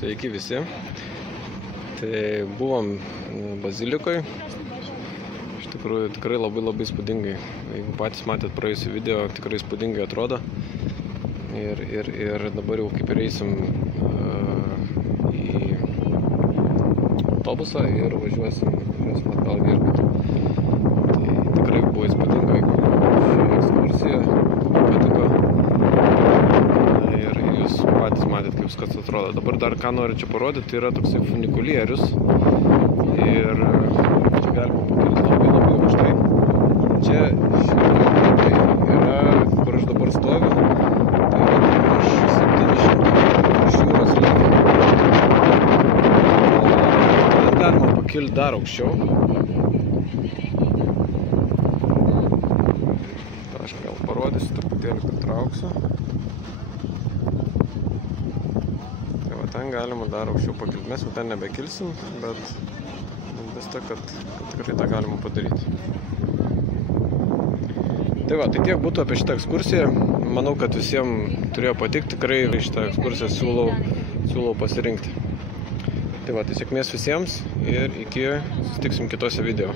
Sveiki visi. Tai buvom bazilikoje. Iš tikrųjų tikrai labai įspūdingai. Jeigu patys matėt praėjusių video, tikrai įspūdingai atrodo. Ir dabar jau kaip ir eisim į autobusą ir važiuosim atgal viešbutį. Tai tikrai buvo įspūdinga ši ekskursija, patiko. Ir jūs patys matėt, kaip viskas atrodo. Dabar dar ką noriu čia parodyti, tai yra toksai funikulierius. Ir čia galima pakilti labai aukštai. Čia šitoj yra, kur aš dabar stoviu, tai yra už 700 metrų virš jūros lygio. O ten galima pakilti dar aukščiau. Aš gal parodysiu, truputėlį pritrauksiu. Tai va, ten galima dar aukščiau pakilti. Mes jau ten nebekilsim, bet vis ta, kad tikrai tą galima padaryti. Tai va, tai tiek būtų apie šitą ekskursiją. Manau, kad visiems turėjo patikti. Tikrai šitą ekskursiją siūlau pasirinkti. Tai va, tai sėkmės visiems ir iki susitiksim kitose video.